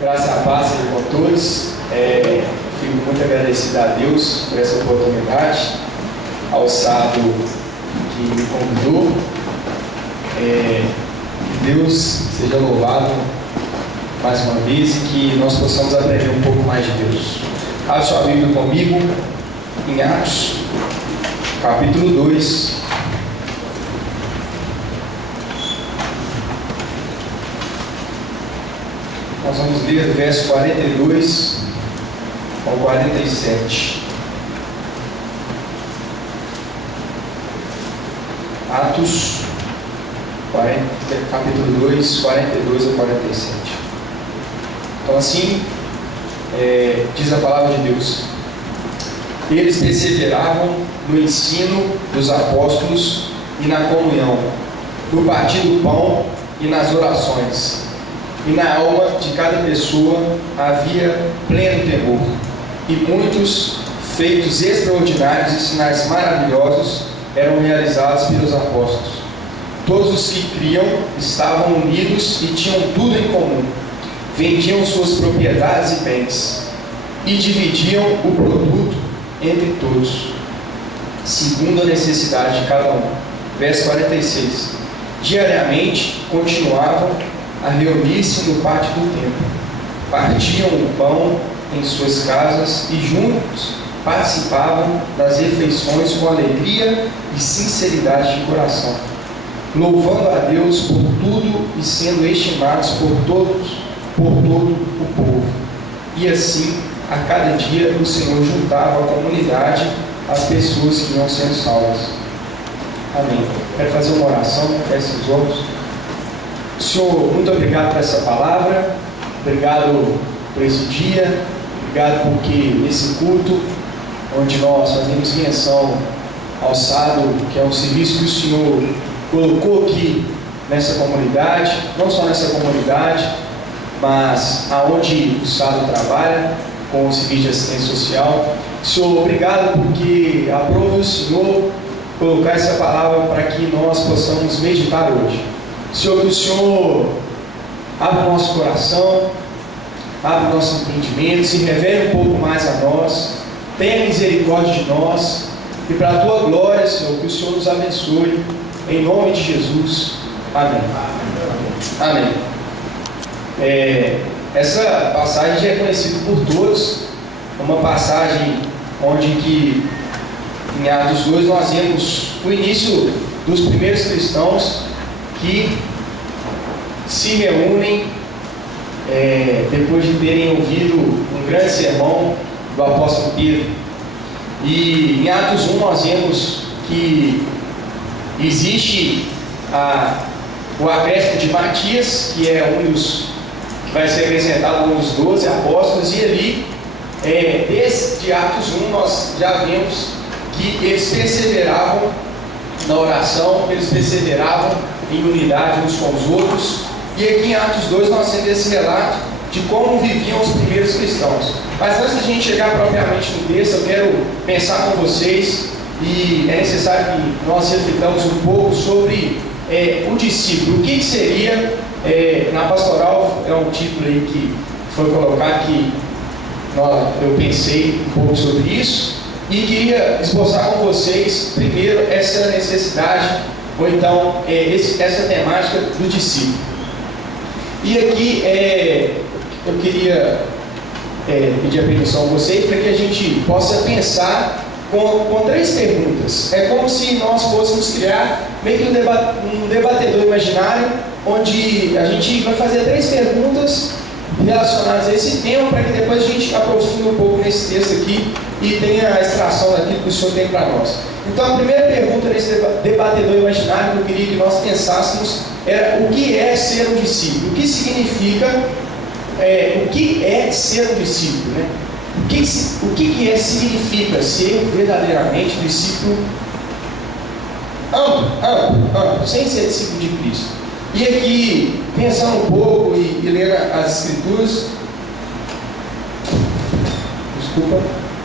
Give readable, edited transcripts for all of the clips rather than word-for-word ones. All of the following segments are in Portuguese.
Graças a paz seja com todos. Fico muito agradecido a Deus por essa oportunidade, ao sábado que me convidou. Deus seja louvado mais uma vez e que nós possamos aprender um pouco mais de Deus. Abra sua Bíblia comigo em Atos, capítulo 2. Nós vamos ler do verso 42 ao 47. Atos, capítulo 2, 42 ao 47. Então assim, diz a palavra de Deus: eles perseveravam no ensino dos apóstolos e na comunhão, no partir do pão e nas orações. E na alma de cada pessoa havia pleno temor, e muitos feitos extraordinários e sinais maravilhosos eram realizados pelos apóstolos. Todos os que criam estavam unidos e tinham tudo em comum. Vendiam suas propriedades e bens, e dividiam o produto entre todos, segundo a necessidade de cada um. Verso 46. Diariamente continuavam a reunir-se no pátio do templo, partiam o pão em suas casas e juntos participavam das refeições com alegria e sinceridade de coração, louvando a Deus por tudo e sendo estimados por todo o povo. E assim, a cada dia o Senhor juntava à comunidade as pessoas que iam sendo salvas. Amém. Quero fazer uma oração, feche os olhos. Senhor, muito obrigado por essa palavra, obrigado por esse dia, obrigado porque esse culto, onde nós fazemos menção ao sábado, que é um serviço que o Senhor colocou aqui nessa comunidade, não só nessa comunidade, mas aonde o sábado trabalha, com o serviço de assistência social. Senhor, obrigado porque aprove o Senhor colocar essa palavra para que nós possamos meditar hoje. Senhor, que o Senhor abra o nosso coração, abra o nosso entendimento, se revele um pouco mais a nós, tenha misericórdia de nós, e para a Tua glória, Senhor, que o Senhor nos abençoe, em nome de Jesus. Amém. Amém. Essa passagem já é conhecida por todos, uma passagem onde que, em Atos 2, nós vemos o início dos primeiros cristãos que se reúnem depois de terem ouvido um grande sermão do apóstolo Pedro. E em Atos 1 nós vemos que existe o acréscimo de Matias, que é que vai ser acrescentado um dos 12 apóstolos, e ali, desde Atos 1, nós já vemos que eles perseveravam na oração, eles perseveravam em unidade uns com os outros. E aqui em Atos 2 nós temos esse relato de como viviam os primeiros cristãos. Mas antes de a gente chegar propriamente no texto, eu quero pensar com vocês, e é necessário que nós reflitamos um pouco sobre o discípulo. O que seria, na pastoral, é um título aí que foi colocado, que eu pensei um pouco sobre isso, e queria esboçar com vocês primeiro essa necessidade, ou então essa temática do discípulo. E aqui eu queria pedir a permissão a vocês para que a gente possa pensar com três perguntas. É como se nós fôssemos criar meio que um debatedor imaginário, onde a gente vai fazer três perguntas relacionadas a esse tema, para que depois a gente aprofunde um pouco nesse texto aqui e tenha a extração daquilo que o Senhor tem para nós. Então, a primeira pergunta nesse debatedor imaginário que eu queria que nós pensássemos era: o que é ser um discípulo? O que significa, o que é ser um discípulo, né? O que significa ser verdadeiramente um discípulo amplo, sem ser discípulo de Cristo? E aqui, pensando um pouco e lendo as Escrituras,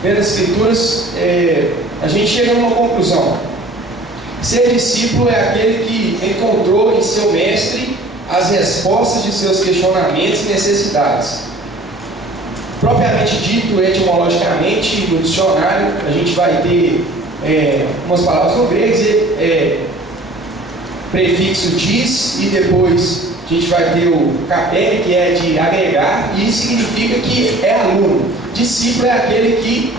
lendo as Escrituras, a gente chega a uma conclusão. Ser discípulo é aquele que encontrou em seu mestre as respostas de seus questionamentos e necessidades, propriamente dito, etimologicamente, no dicionário, a gente vai ter umas palavras no grego, prefixo dis, e depois a gente vai ter o capere, que é de agregar, e isso significa que é aluno. Discípulo é aquele que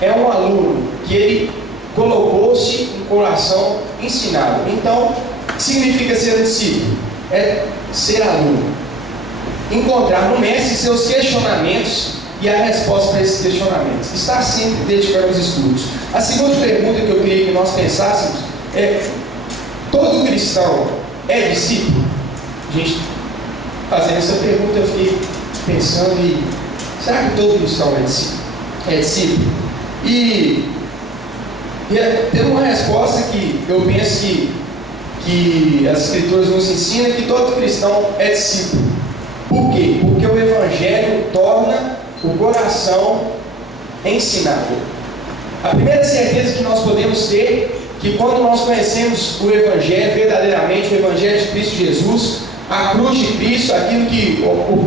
é um aluno, que ele colocou-se um coração ensinado. Então, significa ser discípulo? É ser aluno. Encontrar no mestre seus questionamentos e a resposta para esses questionamentos. Estar sempre dedicado aos estudos. A segunda pergunta que eu queria que nós pensássemos é: todo cristão é discípulo? Gente, fazendo essa pergunta, eu fiquei pensando será que todo cristão é discípulo? E tem uma resposta que eu penso que as Escrituras nos ensinam, que todo cristão é discípulo. Por quê? Porque o Evangelho torna o coração ensinável. A primeira certeza que nós podemos ter, que quando nós conhecemos o Evangelho, verdadeiramente o Evangelho de Cristo Jesus, a cruz de Cristo, aquilo que o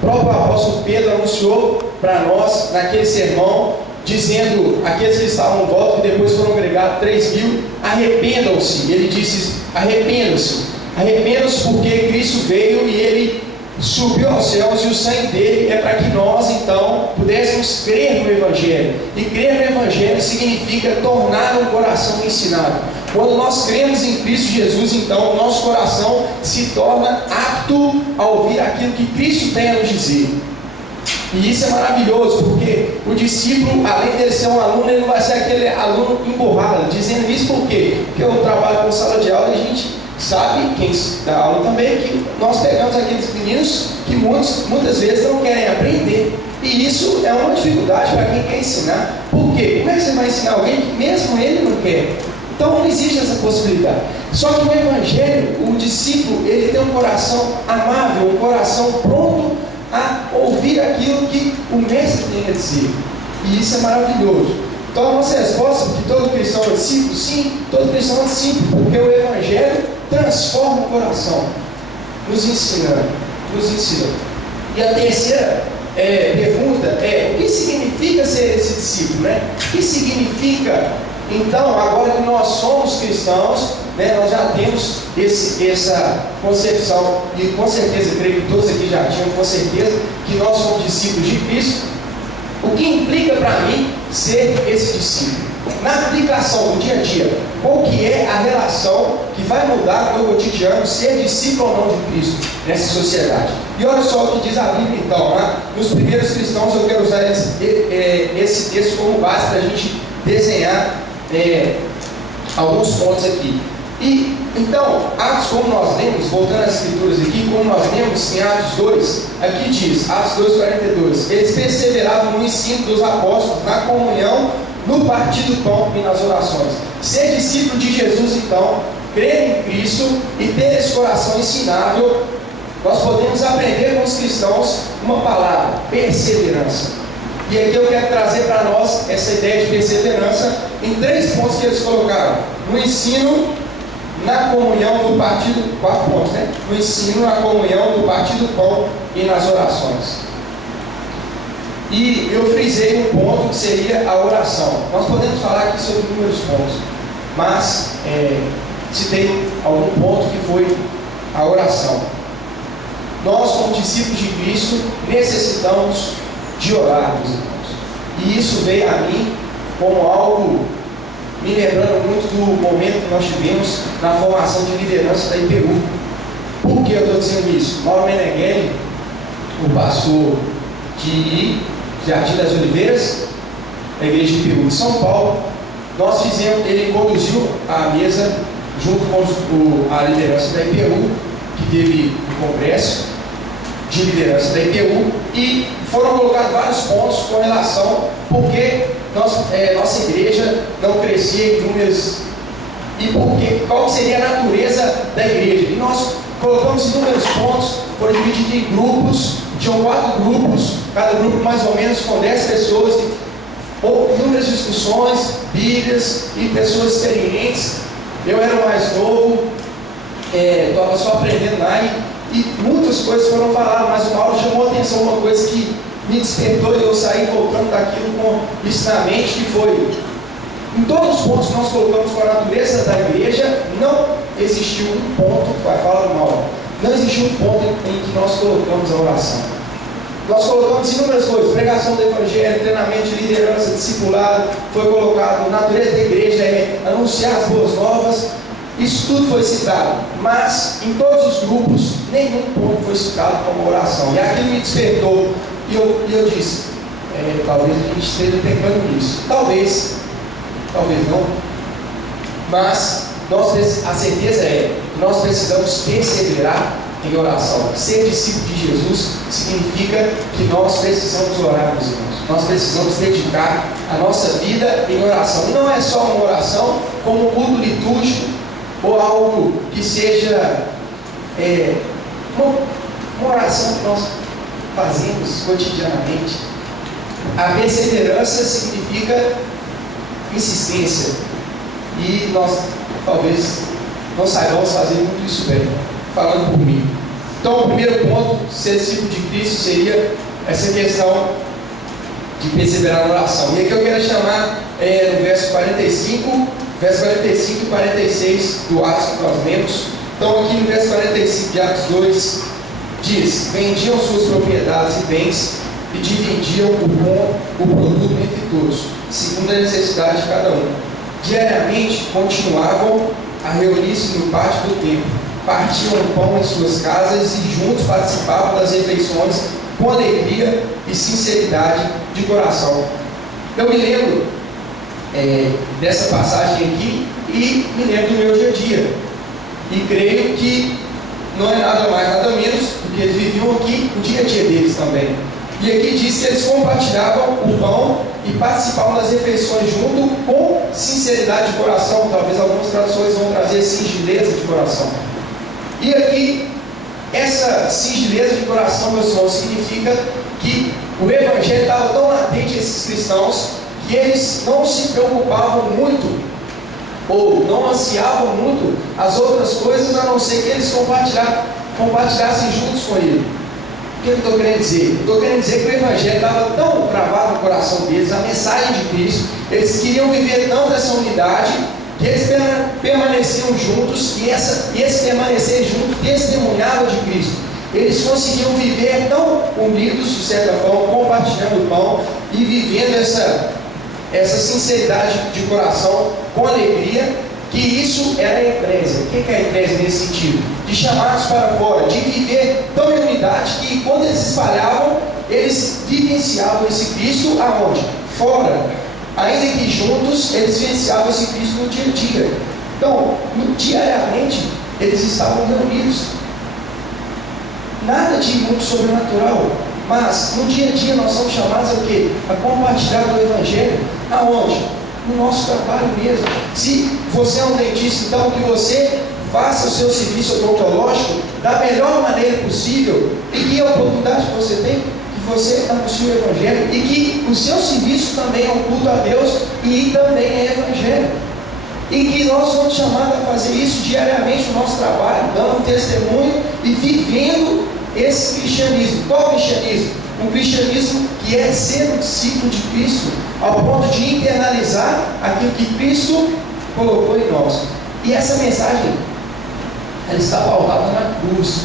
próprio apóstolo Pedro anunciou para nós naquele sermão, dizendo aqueles que estavam em volta, que depois foram agregados 3.000, arrependam-se. Ele disse: arrependam-se porque Cristo veio e Ele subiu aos céus, e o sangue dele é para que nós então pudéssemos crer no Evangelho. E crer no Evangelho significa tornar um coração ensinado. Quando nós cremos em Cristo Jesus, então o nosso coração se torna apto a ouvir aquilo que Cristo tem a nos dizer. E isso é maravilhoso, porque o discípulo, além de ser um aluno, ele não vai ser aquele aluno emburrado. Dizendo isso por quê? Porque eu trabalho com sala de aula e a gente sabe, quem dá aula também, que nós pegamos aqueles meninos que muitas vezes não querem aprender. E isso é uma dificuldade para quem quer ensinar. Por quê? Como é que você vai ensinar alguém que mesmo ele não quer? Então não existe essa possibilidade. Só que no Evangelho, o discípulo, ele tem um coração amável, um coração pronto a ouvir aquilo que o mestre tem a dizer. E isso é maravilhoso. Então a nossa resposta, que todo cristão é discípulo, sim, todo cristão é discípulo, porque o Evangelho transforma o coração, nos ensinando. E a terceira pergunta é: o que significa ser esse discípulo? O que significa, então, agora que nós somos cristãos, nós já temos essa concepção, e com certeza, creio que todos aqui já tinham com certeza, que nós somos discípulos de Cristo. O que implica para mim ser esse discípulo? Na aplicação do dia a dia, qual que é a relação que vai mudar no meu cotidiano ser discípulo ou não de Cristo nessa sociedade? E olha só o que diz a Bíblia então, nos primeiros cristãos. Eu quero usar esse texto como base para a gente desenhar alguns pontos aqui. E então, Atos, como nós lemos, voltando às Escrituras aqui, como nós lemos em Atos 2, aqui diz, Atos 2,42, eles perseveravam no ensino dos apóstolos, na comunhão, no partir do pão e nas orações. Ser discípulo de Jesus, então, crer em Cristo e ter esse coração ensinável, nós podemos aprender com os cristãos uma palavra: perseverança. E aqui eu quero trazer para nós essa ideia de perseverança em 3 pontos que eles colocaram: no ensino, na comunhão, no partir do... 4 pontos, no ensino, na comunhão, no partir do pão e nas orações. E eu frisei um ponto que seria a oração. Nós podemos falar aqui sobre inúmeros pontos, mas citei algum ponto que foi a oração. Nós, como discípulos de Cristo, necessitamos de orar, meus irmãos. E isso veio a mim como algo me lembrando muito do momento que nós tivemos na formação de liderança da IPU. Por que eu estou dizendo isso? Mauro Meneghelli, o pastor de Jardim das Oliveiras, da igreja de IPU de São Paulo, ele conduziu a mesa junto com a liderança da IPU, que teve o congresso de liderança da IPU, e foram colocados vários pontos com relação porque nossa igreja não crescia em números e qual seria a natureza da igreja. E nós colocamos inúmeros pontos, foram divididos em grupos, tinham 4 grupos, cada grupo mais ou menos com 10 pessoas, inúmeras discussões, bíblias e pessoas experientes. Eu era o mais novo, estava só aprendendo lá, e muitas coisas foram faladas, mas o Mauro chamou a atenção uma coisa que me despertou e eu saí voltando daquilo com isso na mente, que foi, em todos os pontos que nós colocamos com a natureza da igreja, não existiu um ponto, fala mal, não existiu um ponto em que nós colocamos a oração. Nós colocamos inúmeras coisas: pregação do evangelho, treinamento de liderança, discipulado, foi colocado, natureza da igreja é anunciar as boas novas, isso tudo foi citado, mas em todos os grupos, nenhum ponto foi citado como oração, e aquilo me despertou, e eu disse, talvez a gente esteja pecando nisso, talvez não, mas a certeza é que nós precisamos perseverar em oração. Ser discípulo de Jesus significa que nós precisamos orar, meus irmãos. Nós precisamos dedicar a nossa vida em oração. E não é só uma oração como um culto litúrgico ou algo que seja uma oração que nós fazemos cotidianamente. A perseverança significa insistência. E nós talvez não saibamos fazer muito isso bem, falando por mim. Então, o primeiro ponto, ser discípulo de Cristo, seria essa questão de perseverar na oração. E aqui eu quero chamar no verso 45 e 46 do Atos que nós lemos. Então, aqui no verso 45 de Atos 2, diz: vendiam suas propriedades e bens e dividiam o produto entre todos, segundo a necessidade de cada um. Diariamente continuavam a reunir-se no pátio do templo, partiam o pão em suas casas e juntos participavam das refeições com alegria e sinceridade de coração. Eu me lembro dessa passagem aqui e me lembro do meu dia a dia, e creio que não é nada mais, nada menos, porque eles viviam aqui o dia a dia deles também. E aqui diz que eles compartilhavam o pão e participavam das refeições junto com sinceridade de coração. Talvez algumas traduções vão trazer singeleza de coração. E aqui, essa singeleza de coração, meus irmãos, significa que o evangelho estava tão latente a esses cristãos que eles não se preocupavam muito ou não ansiavam muito as outras coisas, a não ser que eles compartilhassem juntos com ele. O que eu estou querendo dizer? Estou querendo dizer que o evangelho estava tão gravado no coração deles, a mensagem de Cristo, eles queriam viver tanto essa unidade, que eles permaneciam juntos, e esse permanecer junto testemunhava de Cristo. Eles conseguiam viver tão unidos, de certa forma, compartilhando o pão e vivendo essa sinceridade de coração com alegria, que isso era a eclésia. O que é a eclésia nesse sentido? De chamados para fora, de viver tão em unidade que quando eles se espalhavam, eles vivenciavam esse Cristo aonde? Fora. Ainda que juntos, eles vivenciavam esse Cristo no dia a dia. Então, diariamente, eles estavam reunidos. Nada de muito sobrenatural, mas no dia a dia nós somos chamados a quê? A compartilhar do Evangelho. Aonde? No nosso trabalho mesmo. Se você é um dentista, então que você faça o seu serviço odontológico da melhor maneira possível, e que oportunidade que você tem, que você anuncie o Evangelho, e que o seu serviço também é um culto a Deus e também é Evangelho, e que nós somos chamados a fazer isso diariamente no nosso trabalho, dando testemunho e vivendo esse cristianismo. Qual cristianismo? Um cristianismo que é ser um discípulo de Cristo, ao ponto de internalizar aquilo que Cristo colocou em nós. E essa mensagem, ela está pautada na cruz,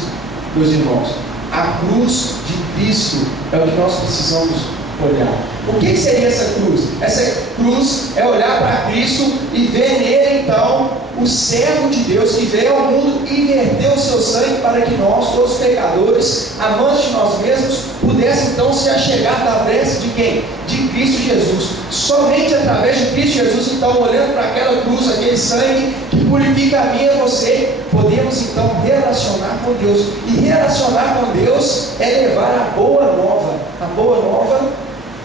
meus irmãos. A cruz de Cristo é o que nós precisamos olhar. O que seria essa cruz? Essa cruz é olhar para Cristo e ver nele, então, o servo de Deus que veio ao mundo e verteu o seu sangue para que nós, todos pecadores, amantes de nós mesmos, pudéssemos então se achegar através de quem? De Cristo Jesus. Somente através de Cristo Jesus, então, olhando para aquela cruz, aquele sangue que purifica a mim e a você, podemos então relacionar com Deus. E relacionar com Deus é levar a boa nova. A boa nova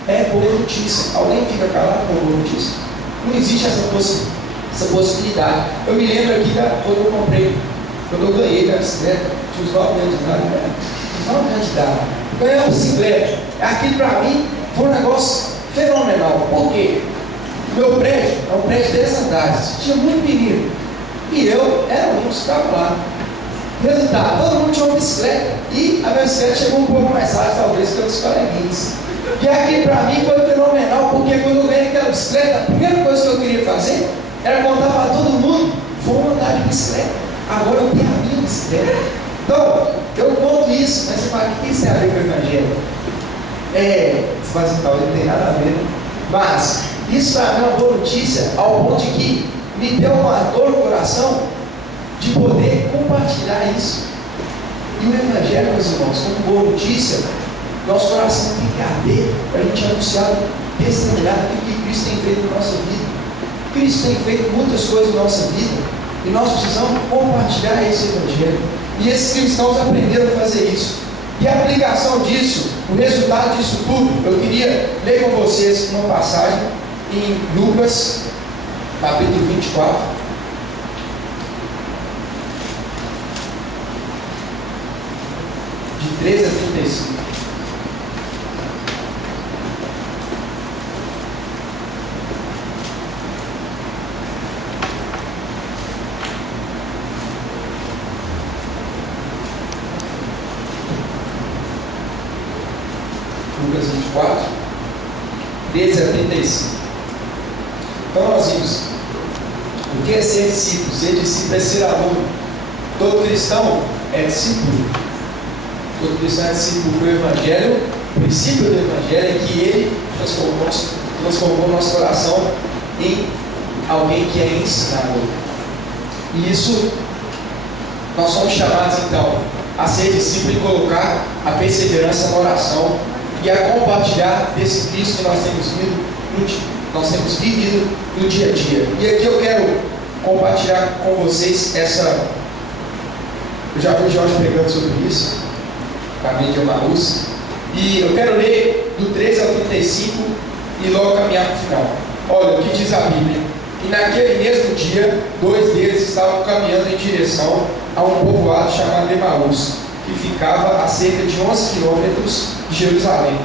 é boa notícia. Alguém fica calado com boa notícia? Não existe essa possibilidade. Eu me lembro aqui quando eu ganhei da bicicleta, tinha uns 9 anos de idade, uns 9 anos de idade. Ganhei uma bicicleta. Aquilo para mim foi um negócio fenomenal. Por quê? O meu prédio é um prédio de 10 andares, tinha muito menino. E eu era um que estava lá. Resultado, todo mundo tinha uma bicicleta. E a minha bicicleta chegou um pouco mais tarde, talvez, que os coleguinhas. E aqui para mim foi fenomenal, porque quando eu ganhei aquela bicicleta, a primeira coisa que eu queria fazer era contar para todo mundo: vou andar de bicicleta, agora eu tenho a minha bicicleta. Então, eu conto isso, mas você fala: o que isso tem a ver com o Evangelho? Você fala assim: não, não tem nada a ver, né? Mas isso para mim é uma boa notícia, ao ponto de que me deu uma dor no coração de poder compartilhar isso. E o Evangelho, meus irmãos, como boa notícia, nosso coração tem que arder para a gente anunciar, testemunhar aquilo que Cristo tem feito na nossa vida. Cristo tem feito muitas coisas na nossa vida e nós precisamos compartilhar esse Evangelho. E esses cristãos aprenderam a fazer isso. E a aplicação disso, o resultado disso tudo, eu queria ler com vocês uma passagem em Lucas, capítulo 24. De 13 a 35. Lucas 24, 13 a 35. Então nós vimos: o que é ser discípulo? Ser discípulo é ser aluno. Todo cristão é discípulo. Todo cristão é discípulo do Evangelho. O princípio do Evangelho é que ele transformou nosso coração em alguém que é ensinado. E isso, nós somos chamados então a ser discípulo e colocar a perseverança na oração e a compartilhar desse Cristo que nós temos vivido no dia a dia. E aqui eu quero compartilhar com vocês essa. Eu já vi o Jorge pregando sobre isso, caminho de Emaús, e eu quero ler do 13 ao 35 e logo caminhar para o final. Olha o que diz a Bíblia: e naquele mesmo dia, 2 deles estavam caminhando em direção a um povoado chamado Emaús, que ficava a cerca de 11 quilômetros de Jerusalém,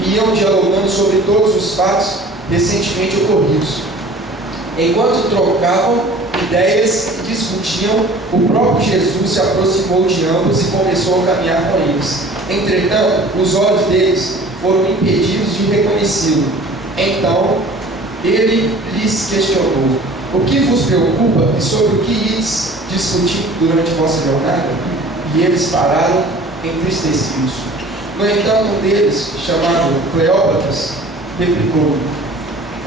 e iam dialogando sobre todos os fatos recentemente ocorridos. Enquanto trocavam ideias e discutiam, o próprio Jesus se aproximou de ambos e começou a caminhar com eles. Entretanto, os olhos deles foram impedidos de reconhecê-lo. Então, ele lhes questionou: o que vos preocupa e sobre o que ides discutir durante vossa jornada? E eles pararam entristecidos. No entanto, um deles, chamado Cleópatas, replicou: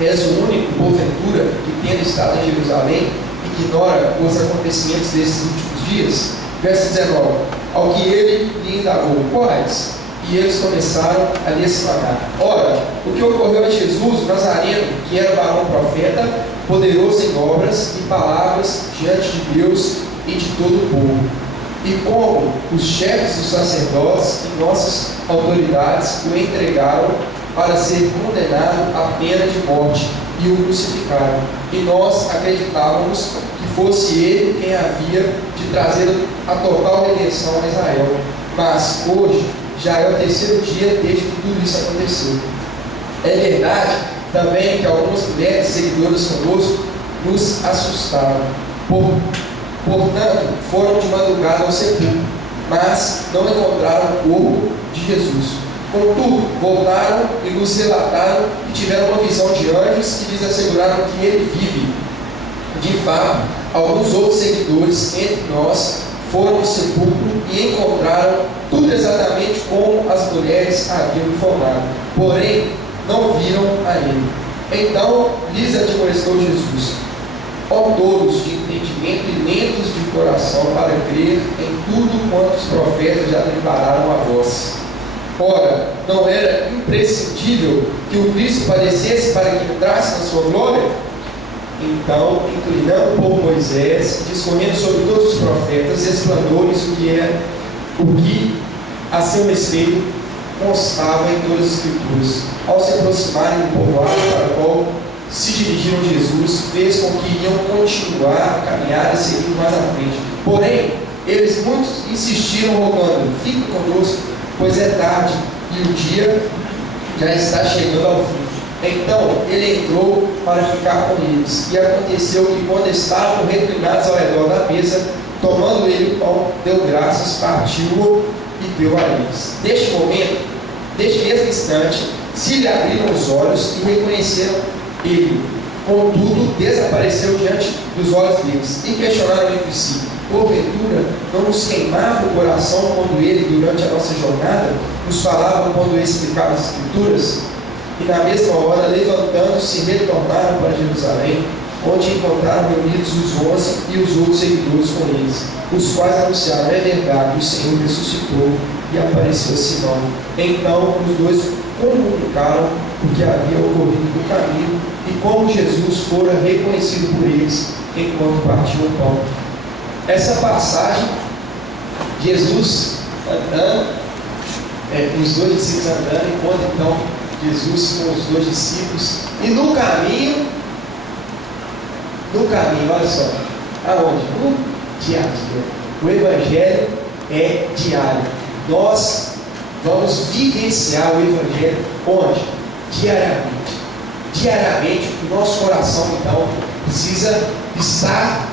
és o único, porventura, que tendo estado em Jerusalém, ignora os acontecimentos desses últimos dias? Verso 19. Ao que ele lhe indagou: quais? E eles começaram a lhe explanar. Ora, o que ocorreu a Jesus, o Nazareno, que era varão profeta, poderoso em obras e palavras diante de Deus e de todo o povo. E como os chefes dos sacerdotes e nossas autoridades o entregaram para ser condenado à pena de morte e o crucificaram. E nós acreditávamos que fosse ele quem havia de trazer a total redenção a Israel. Mas hoje já é o 3º dia desde que tudo isso aconteceu. É verdade também que algumas mulheres seguidoras conosco nos assustaram. Portanto, foram de madrugada ao sepulcro, mas não encontraram o corpo de Jesus. Contudo, voltaram e nos relataram que tiveram uma visão de anjos que lhes asseguraram que ele vive. De fato, alguns outros seguidores entre nós foram ao sepulcro e encontraram tudo exatamente como as mulheres haviam informado, porém não viram a ele. Então lhes admoestou Jesus: ó tolos de entendimento e lentos de coração para crer em tudo quanto os profetas já declararam a vós. Ora, não era imprescindível que o Cristo padecesse para que entrasse na sua glória? Então, inclinando por Moisés, discorrendo sobre todos os profetas, explanou-lhes o que a seu respeito constava em todas as Escrituras. Ao se aproximarem do povoado para o qual se dirigiram, Jesus fez com que iam continuar a caminhar e seguir mais à frente. Porém, eles muitos insistiram, rogando: fique conosco, pois é tarde e o dia já está chegando ao fim. Então ele entrou para ficar com eles. E aconteceu que, quando estavam reclinados ao redor da mesa, tomando ele o pão, deu graças, partiu-o e deu a eles. Neste momento, neste mesmo instante, se lhe abriram os olhos e reconheceram ele. Contudo, desapareceu diante dos olhos deles e questionaram entre si: porventura, não nos queimava o coração quando ele, durante a nossa jornada, nos falava quando ele explicava as Escrituras? E na mesma hora, levantando-se, retornaram para Jerusalém, onde encontraram reunidos os 11 e os outros seguidores com eles, os quais anunciaram: é verdade, o Senhor ressuscitou e apareceu a Simão. Então os dois comunicaram o que havia ocorrido no caminho e como Jesus fora reconhecido por eles enquanto partiu o pão. Essa passagem, Jesus andando, os dois discípulos andando, enquanto então Jesus com os dois discípulos, e no caminho, olha só, aonde? No dia a dia. O Evangelho é diário. Nós vamos vivenciar o Evangelho onde? Diariamente. Diariamente, o nosso coração então precisa estar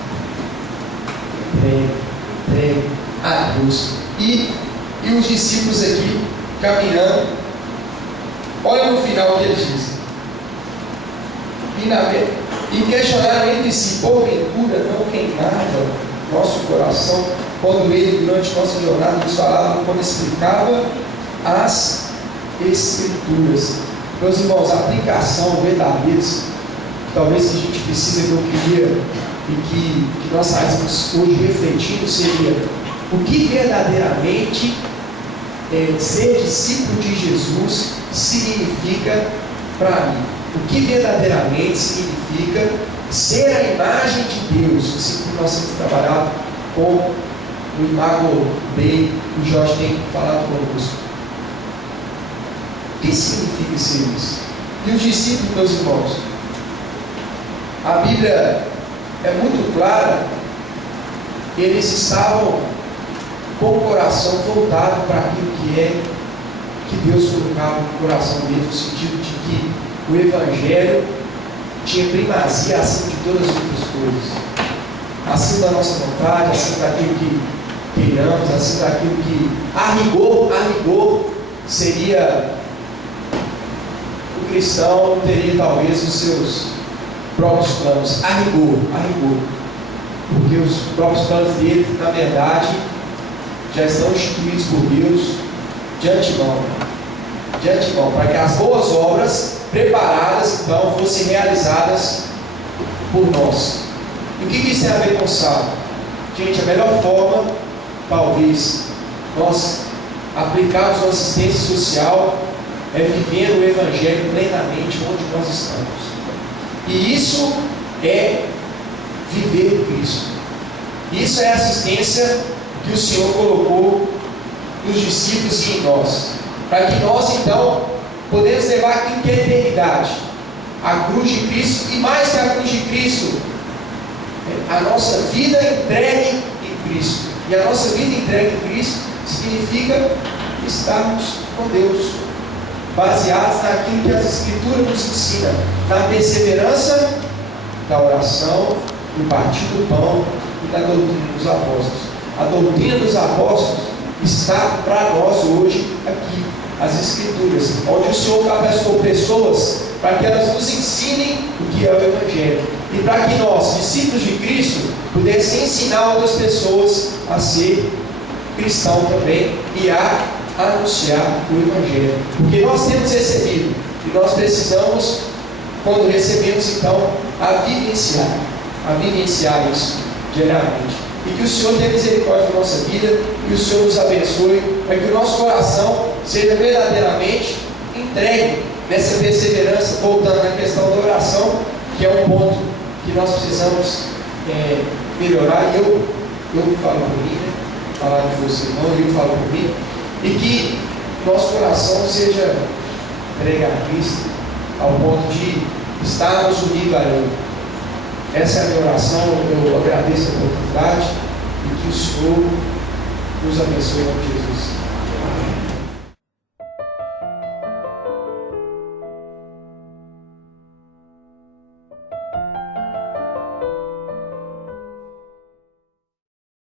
entregue a Deus. E os discípulos aqui caminhando, olha no final o que eles dizem. E questionaram entre si: porventura não queimava nosso coração quando ele, durante nossa jornada, nos falava, quando explicava as Escrituras. Meus irmãos, a aplicação verdadeira, talvez que a gente precisa, que eu queria e que nós saíssemos hoje refletindo, seria: o que verdadeiramente ser discípulo de Jesus significa para mim? O que verdadeiramente significa ser a imagem de Deus? Assim como nós temos trabalhado com o Imago Dei, o Jorge tem falado conosco. O que significa ser isso? E os discípulos, meus irmãos, a Bíblia é muito clara, eles estavam com o coração voltado para aquilo que Deus colocava no coração deles, no sentido de que o Evangelho tinha primazia acima de todas as outras coisas, acima da nossa vontade, acima daquilo que queiramos, acima daquilo que a rigor seria. O cristão teria talvez os seus próprios planos, a rigor, porque os próprios planos dele, na verdade, já estão instituídos por Deus de antemão, para que as boas obras preparadas então fossem realizadas por nós. E o que isso tem a ver com o salmo? Gente, a melhor forma, talvez, nós aplicarmos uma assistência social é viver o Evangelho plenamente onde nós estamos. E isso é viver Cristo. Isso é a assistência que o Senhor colocou nos discípulos e em nós, para que nós então podemos levar em eternidade a cruz de Cristo, e mais que a cruz de Cristo, a nossa vida entregue em Cristo. E a nossa vida entregue em Cristo significa estarmos com Deus, baseados naquilo que as Escrituras nos ensinam, na perseverança da oração, no partir do pão e da doutrina dos apóstolos. A doutrina dos apóstolos está para nós hoje aqui, as Escrituras, onde o Senhor capacitou pessoas para que elas nos ensinem o que é o Evangelho, e para que nós, discípulos de Cristo, pudéssemos ensinar outras pessoas a ser cristão também e a anunciar o Evangelho, porque nós temos recebido e nós precisamos, quando recebemos, então, a vivenciar isso diariamente. E que o Senhor tenha misericórdia da nossa vida, que o Senhor nos abençoe, para que o nosso coração seja verdadeiramente entregue nessa perseverança, voltando à questão da oração, que é um ponto que nós precisamos melhorar. E eu falo por mim, falar de você, irmão, eu falo por mim, e que nosso coração seja entregue a Cristo, ao ponto de estarmos unidos a Ele. Essa é a minha oração. Eu agradeço a oportunidade e que o Senhor nos abençoe em nome de Jesus.